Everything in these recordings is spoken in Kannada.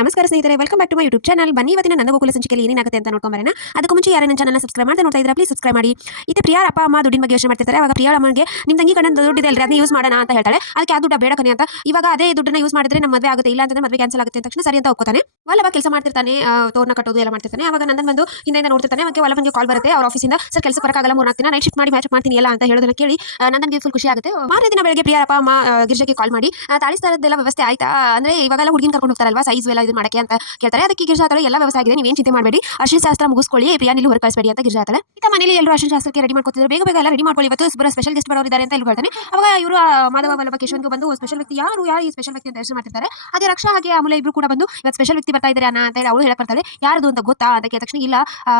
ನಮಸ್ಕಾರ ಸ್ನೇಹಿತರೆ, welcome back to my YouTube channel. ಬನ್ನಿ ಇವತ್ತಿನ ನಂದಗೋಕುಲ ಸಂಚಿಕೆಯಲ್ಲಿ ಏನಾಗುತ್ತೆ ಅಂತ ನೋಡ್ಕೊಂಬರೋಣ. ಅದಕ್ಕೂ ಮುಂಚೆ ಯಾರು ನನ್ನ ಚಾನಲ್ನ ಸಬ್ಸ್ಕ್ರೈಬ್ ಮಾಡ್ತಾ ನೋಡ್ತಾ ಇದ್ರೆ ಪ್ಲೀಸ್ ಸಬ್ಸ್ಕ್ರೈಬ್ ಮಾಡಿ. ಇತ್ತೆ ಪ್ರಿಯಾ ಅಪ್ಪ ಅಮ್ಮ ದುಡ್ಡಿನ ಬಗ್ಗೆ ಯೋಚನೆ ಮಾಡ್ತಿರ್ತಾರೆ. ಅವಾಗ ಪ್ರಿಯಾ ಅಮ್ಮನಿಗೆ ನಿಮ್ಮ ತಂಗಿ ಕಡೆ ದುಡ್ಡಿದೆ ಅಲ್ರಿ, ಅದನ್ನ ಯೂಸ್ ಮಾಡೋಣ ಅಂತ ಹೇಳ್ತಾಳೆ. ಅದಕ್ಕೆ ಆ ದುಡ್ಡು ಬೇಡ ಕಣೆ ಅಂತ. ಇವಾಗ ಅದೇ ದುಡ್ಡನ್ನ ಯೂಸ್ ಮಾಡಿದ್ರೆ ನಮ್ಮ ಮದುವೆ ಆಗುತ್ತೆ, ಇಲ್ಲ ಅಂತಂದ್ರೆ ಮದುವೆ ಕ್ಯಾನ್ಸಲ್ ಆಗುತ್ತೆ ಅಂತ ತಕ್ಷಣ ಸರಿ ಅಂತ ಒಪ್ಕೋತಾನೆ. ವಲ್ಲಭ ಕೆಲಸ ಮಾಡ್ತಿರ್ತಾನೆ, ತೋರಣ ಕಟ್ಟೋದು ಎಲ್ಲ ಮಾಡ್ತಿರ್ತಾನೆ. ಅವಾಗ ನಂದನ್ ಬಂದು ಹಿಂದೆಯಿಂದ ನೋಡ್ತಿರ್ತಾನೆ. ಅವಕ್ಕೆ ವಲ್ಲಭನಿಗೆ ಕಾಲ್ ಬರುತ್ತೆ ಅವ್ರ ಆಫೀಸಿಂದ. ಸರ್ ಕೆಲಸಕ್ಕೆ ಬರಕ್ಕಾಗಲ್ಲ, 3-4 ದಿನ ನೈಟ್ ಶಿಫ್ಟ್ ಮಾಡಿ ಮ್ಯಾಚ್ ಮಾಡ್ತೀನಿ ಎಲ್ಲ ಅಂತ ಹೇಳೋದನ್ನ ಕೇಳಿ ನಂದನ್ಗೆ ಫುಲ್ ಖುಷಿ ಆಗುತ್ತೆ. ಮಾರನೇ ದಿನ ಬೆಳಗ್ಗೆ ಪ್ರಿಯಾ ಅಪ್ಪ ಅಮ್ಮ ಗಿರ್ಜಾಗೆ ಕಾಲ್ ಮಾಡಿ ತಾಳಿಸ್ತಾರದ್ದೆಲ್ಲ ವ್ಯವಸ್ಥೆ ಆಯ್ತಾ ಅಂದ್ರೆ ಇವಾಗೆಲ್ಲ ಹುಡುಗಿನ ಕರ್ಕೊಂಡು ಹೋಗ್ತಾರಲ್ವಾ ಸೈಜ್ ಎಲ್ಲ ಇದು ಮಾಡಕ್ಕೆ ಅಂತ ಕೇಳ್ತಾರೆ. ಅದಕ್ಕೆ ಗಿರ್ಜಾ ಆತಳೆ ಎಲ್ಲ ವ್ಯವಸ್ಥೆ ಆಗಿದೆ, ನೀವೇನು ಚಿಂತೆ ಮಾಡಬೇಡಿ, ಅರ್ಶಿನ ಶಾಸ್ತ್ರ ಮುಗಿಸ್ಕೊಳ್ಳಿ, ಪ್ರಿಯಾ ಇಲ್ಲಿ ಹೊರ ಕಳಿಸಬೇಡಿ ಅಂತ ಗಿರ್ಜಾ ಆತಳೆ. ಇತ್ತ ಮನೇಲಿ ಎಲ್ಲರೂ ಅರ್ಶಿನ ಶಾಸ್ತ್ರಕ್ಕೆ ರೆಡಿ ಮಾಡ್ಕೊತಿದ್ರು. ಬೇಗ ಬೇಗ ಎಲ್ಲ ರೆಡಿ ಮಾಡ್ಕೊಳ್ಳಿ, ಇವತ್ತು ಸ್ಪೆಷಲ್ ಗೆಸ್ಟ್ ಬರೋರಿದ್ದಾರೆ ಅಂತ ಹೇಳ್ತಾನೆ. ಅವಾಗ ಇವರು ಮಾಧವ ವಲ್ಲಭ ಕೇಶವನ್ಗೆ ಬಂದು ಸ್ಪೆಷಲ್ ವ್ಯಕ್ತಿ ಯಾರು ಈ ಸ್ಪೆಷಲ್ ವ್ಯಕ್ತಿ ಅಂತ ಯೋಚನೆ ಮಾಡ್ತಿರ್ತಾರೆ. ಹಾಗೆ ರಕ್ಷಾ ಹಾಗೆ ಅಮೂಲ್ಯ ಇಬ್ರು ಕೂಡ ಬಂದು ಇವತ್ತು ಸ್ಪೆಷಲ್ ವ್ಯಕ್ತಿ ಬರ್ತಾ ಇದ್ದಾರೆ ಅಣ್ಣ ಅಂತ ಹೇಳಿ ಅವಳು ಹೇಳಕ್ ಬರ್ತಾಳೆ. ಯಾರದು ಅಂತ ಗೊತ್ತಾ ಅಂತ ಕೇಳಿದ ತಕ್ಷಣ ಇಲ್ಲ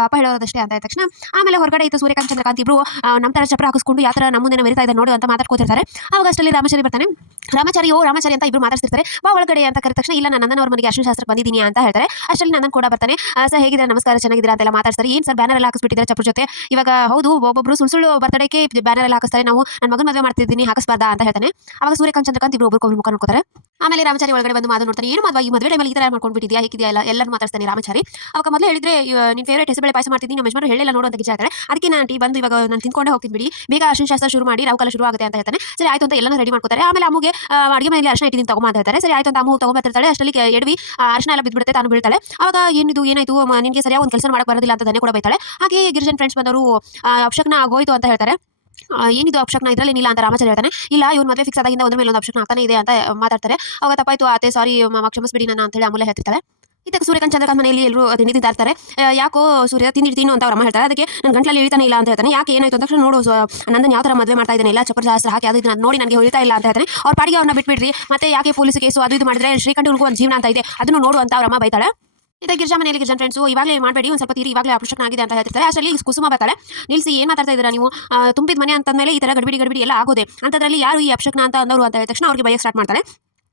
ಅಪ್ಪ ಹೇಳೋದಷ್ಟೇ ಅಂತ ಹೇಳಿದ ತಕ್ಷಣ ಆಮೇಲೆ ಹೊರಗಡೆ ಇತ್ತು ಸೂರ್ಯಕಾಂತ್ ಚಂದ್ರಕಾಂತ್ ಇಬ್ರು ನಮ್ಮ ತರ ಚಪ್ರ ಹಾಕಿಸ್ಕೊಂಡು ಯಾವ ತರ ನಮ್ಮ ಮುಂದೆ ಮೆರಿತಾ ಇದ್ದಾರೆ ನೋಡು ಅಂತ ಮಾತಾಡ್ಕೋತಿರ್ತಾರೆ. ಅವಾಗ ಅಷ್ಟರಲ್ಲಿ ರಾಮಚಾರಿ ಬರ್ತಾನೆ. ರಾಮಚಾರಿ ಅಂತ ಇಬ್ರು ಮಾತಾಡ್ತಿರ್ತಾರೆ. ಬಾ ಒಳಗಡೆ ಅಂತ ಕರೆದ ತಕ್ಷಣ ಇಲ್ಲ ನಾನು ನಂದನ್ ಅವ್ರ ಮನೆಗೆ ಅರ್ಶಿನ ಶಾಸ್ತ್ರಕ್ಕೆ ಬಂದಿದ್ದೀನಿ ಅಂತ ಹೇಳ್ತಾರೆ. ಅಷ್ಟರಲ್ಲಿ ನಂದನ್ ಕೂಡ ಬರ್ತಾನೆ. ಸರ್ ಹೇಗಿದ್ದಾರೆ, ನಮಸ್ಕಾರ, ಚೆನ್ನಾಗಿದ್ದೀರಾ ಅಂತೆಲ್ಲ ಮಾತಾಡ್ತಾರೆ. ಏನು ಸರ್ ಬ್ಯಾನರ್ ಎಲ್ಲ ಹಾಕಿಸ್ಬಿಟ್ಟಿದ್ದಾರೆ ಚಪ್ರ ಜೊತೆ. ಇವಾಗ ಹೌದು ಒಬ್ಬೊಬ್ರು ಸುಳ್ಳು ಬರ್ತಡೇಗೆ ಬ್ಯಾನರ್ ಎಲ್ಲ ಹಾಕಿಸ್ತಾರೆ, ನಾವು ನನ್ನ ಮಗನ ಮದುವೆ ಮಾಡ್ತಿದ್ದೀನಿ ಹಾಕಿಸ್ಬಾರ್ದಾ ಅಂತ ಹೇಳ್ತಾನೆ. ಅವಾಗ ಸೂರ್ಯಕಾಂತ್ ಚಂದ್ರಕಾಂತ್ ಇಬ್ರು ಒಬ್ಬರು ಮುಖ ನೋಡ್ತಾರೆ. ಆಮೇಲೆ ರಾಮಚಾರಿ ಒಳಗಡೆ ಬಂದು ಮಾತು ನೋಡ್ತಾನೆ. ಏನು ಈ ಮದುವೆ ಟೈಮಲ್ಲಿ ಈ ತರ ಮಾಡ್ಕೊಂಡ್ಬಿಟ್ಟಿದ್ಯಾ, ಹೇಗಿದೆಯಾ ಎಲ್ಲರೂ ಮಾತಾಡ್ತಾನೆ ರಾಮಚಾರಿ. ಅವಾಗ ಮೊದಲು ಹೇಳಿದ್ರೆ ನಿನ್ನ ಫೇವರೇಟ್ ಹೆಸರುಬೇಳೆ ಪಾಯಸ ಮಾಡ್ತೀನಿ, ನಮ್ಮ ಯಜಮಾನರು ಹೇಳಿಲ್ಲ ನೋಡು ಅಂತ ಗಿರ್ಜಾ. ಅದಕ್ಕೆ ನಾನು ಆಂಟಿ ಬಂದು ಇವಾಗ ನಾನು ತಿನ್ಕೊಂಡೇ ಹೋಗ್ತೀನಿ ಬಿಡಿ, ಬೇಗ ಅರ್ಶಿನ ಶಾಸ್ತ್ರ ಶುರು ಮಾಡಿ ರಾವ್ ಕಾಲ ಶುರು ಆಗುತ್ತೆ ಅಂತ ಹೇಳ್ತಾನೆ. ಸರಿ ಆಯ್ತು ಅಂತ ಎಲ್ಲನೂ ರೆಡಿ ಮಾಡ್ಕೊತಾರೆ. ಆಮೇಲೆ ಅಮ್ಮಗೆ ಅಡುಗೆ ಮನೆಯಲ್ಲಿ ಅರ್ಶನ ಇಟ್ಟಿದ್ದೀನಿ ತಗೊಂಬ ಅಂತ ಹೇಳ್ತಾರೆ. ಸರಿ ಆಯ್ತು ಅಂತ ಅಮ್ಮ ತಗೊಂಬರ್ತಿರ್ತಾಳೆ. ಅಷ್ಟರಲ್ಲಿ ಎಡವಿ ಅರ್ಶನ ಎಲ್ಲ ಬಿದ್ದುಬಿಡುತ್ತೆ, ತಾನು ಬೀಳ್ತಾಳೆ. ಅವಾಗ ಏನಿದು ಏನಾಯ್ತು ನಿನಗೆ ಸರಿಯಾಗಿ ಒಂದು ಕೆಲಸ ಮಾಡಕ್ಕೆ ಬರೋದಿಲ್ಲ ಅಂತ ಕೂಡ ಬೈತಾಳೆ. ಹಾಗೆ ಗಿರಿಜನ್ ಫ್ರೆಂಡ್ಸ್ ಬಂದವರು ಅಪ್ಶಕ್ನ ಆಗೋಯ್ತು ಅಂತ ಹೇಳ್ತಾರೆ. ಏನಿದು ಅಪ್ಶಕ್ನ ಇದರಲ್ಲಿ ಏನಿಲ್ಲ ಅಂತ ರಾಮಚಾರಿ ಹೇಳ್ತಾನೆ. ಇಲ್ಲ ಇವ್ನು ಮದುವೆ ಫಿಕ್ಸ್ ಆದಾಗಿಂದ ಒಂದ್ರ ಮೇಲೆ ಒಂದು ಅಪ್ಶಕ್ನ ಆಗ್ತಾನೆ ಇದೆ ಅಂತ ಮಾತಾಡ್ತಾರೆ. ಅವಾಗ ತಪ್ಪಾಯ್ತು ಆತೆ, ಸಾರಿ ಮಾಮ ಕ್ಷಮಿಸ್ಬಿಡಿ ನನ್ನ ಅಂತ ಹೇಳಿ ಅಮೂಲ್ಯ ಹೇಳ್ತಿರ್ತಾಳೆ. ಇದಕ್ಕೆ ಸೂರ್ಯಕಾಂತ್ ಚಂದ್ರಕಾಂತ್ ಮನೆಯಲ್ಲಿ ಎಲ್ಲರೂ ತಿಂಡಿ ತಿಂತಾ ಇರ್ತಾರೆ. ಯಾಕೋ ಸೂರ್ಯ ತಿಂದಿರ್ತೀನಿ ಅಂತ ಅವ್ರ ಅಮ್ಮ ಹೇಳ್ತಾರೆ. ಅದಕ್ಕೆ ನನ್ನ ಗಂಟಲಲ್ಲಿ ಇಳಿತಾನೆ ಇಲ್ಲ ಅಂತ ಹೇಳ್ತಾನೆ. ಯಾಕೆ ಏನಾಯ್ತು ಅಂತ ತಕ್ಷಣ ನೋಡು ನಂದನ್ ಯಾವ ಥರ ಮದುವೆ ಮಾಡ್ತಾ ಇದ್ದಾನೆ, ಇಲ್ಲ ಚಪ್ರ ಶಾಸ್ತ್ರ ಹಾಕಿ ಅದು ಇದನ್ನ ನೋಡಿ ನನಗೆ ಹೊಳಿತಾ ಇಲ್ಲ ಅಂತ ಹೇಳ್ತಾನೆ. ಅವ್ರ ಪಾಡಿಗೆ ಅವ್ರನ್ನ ಬಿಟ್ಬಿಡ್ರಿ, ಮತ್ತೆ ಯಾಕೆ ಪೊಲೀಸ್ ಕೇಸು ಅದು ಇದು ಮಾಡಿದ್ರೆ ಶ್ರೀಕಂಠನಿಗೂ ಒಂದು ಜೀವನ ಅಂತ ಇದೆ, ಅದನ್ನು ನೋಡು ಅಂತ ಅವ್ರ ಅಮ್ಮ ಬೈತಾಳೆ. ಇದಕ್ಕೆ ಗಿರ್ಜಾ ಮನೆಯಲ್ಲಿ ಗಿರ್ಜನ್ ಫ್ರೆಂಡ್ಸು ಇವಾಗಲೇ ಮಾಡಬೇಡಿ, ಒಂದು ಸ್ವಲ್ಪ ತೀರಿ ಇವಾಗಲೇ ಅಪ್ಶಕ್ನ ಆಗಿದೆ ಅಂತ ಹೇಳ್ತಿರ್ತಾರೆ. ಅಷ್ಟರಲ್ಲಿ ಕುಸುಮ ಬರ್ತಾಳೆ. ನಿಲ್ಸಿ ಏನು ಮಾತಾಡ್ತಾ ಇದ್ದೀರಾ ನೀವು, ತುಂಬಿದ ಮನೆ ಅಂತಂದಮೇಲೆ ಈ ಥರ ಗಡಿಬಿಡಿ ಎಲ್ಲ ಆಗೋದೆ, ಅಂತದ್ರಲ್ಲಿ ಯಾರು ಈ ಅಪ್ಶಕ್ನ ಅಂತ ಅಂದವರು ಅಂತ ಹೇಳಿದ ತಕ್ಷಣ ಅವ್ರಿಗೆ ಬೈಯಕ್ಕೆ ಸ್ಟಾರ್ಟ್ ಮಾಡ್ತಾರೆ.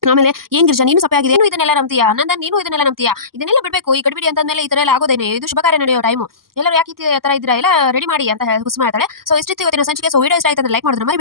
ಆಮೇಲೆ ಏನ್ ಗಿರ್ಜಾ ನೀನು ಸಪ್ಪೆ ಆಗಿದೆ, ಇದನ್ನೆಲ್ಲ ನಂಬ್ತೀಯಾ, ನೀನು ಇದನ್ನೆಲ್ಲ ನಂಬ್ತೀಯಾ, ಇದನ್ನೆಲ್ಲ ಬಿಡಬೇಕು, ಈ ಗಡಿಬಿಡಿ ಅಂತಂದ್ಮೇಲೆ ಈ ಥರ ಎಲ್ಲ ಆಗೋದೇನೆ, ಇದು ಶುಭ ಕಾರ್ಯ ನಡೆಯೋ ಟೈಮು, ಎಲ್ಲರೂ ಯಾಕೆ ಈ ಥರ ಇದ್ದೀರಾ ಎಲ್ಲ ರೆಡಿ ಮಾಡಿ ಅಂತ ಕುಸುಮ ಹೇಳ್ತಾಳೆ. ಸೊ ಇಷ್ಟಿತ್ತು ಇವತ್ತಿನ ಸಂಚಿಕೆ. ಸೊ ವಿಡಿಯೋ ಇಷ್ಟ ಆಯ್ತು ಅಂದ್ರೆ ಲೈಕ್ ಮಾಡಿದ್ರೆ ಮರಿಬೇಡಿ.